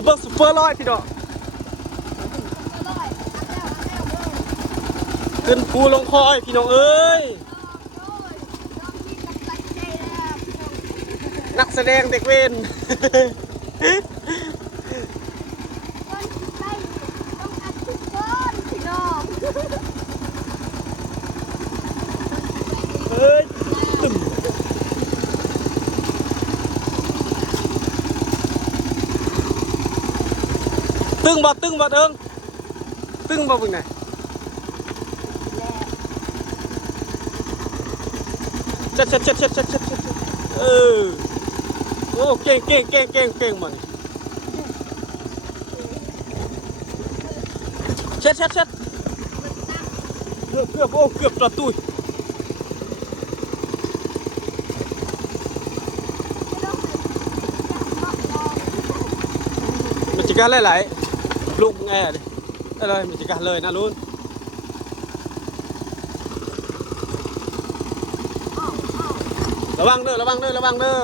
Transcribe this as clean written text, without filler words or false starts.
มาเบิ้งซุปเปอร์ร้อยพี่ดอกขึ้นภูลงคอยพี่น้องเอ้ยนักแสดงเด็กเวนเฮ้ยตึมตึงบ่เอิงตึงบ่บึงไหนเช็ดเออโอ้เก่งมันเช็ดเกือบโอ้เกือบประตูมันจะการหลายๆลูกไงดิอะไรมันจะการเลยนะลุนระวังเด้อ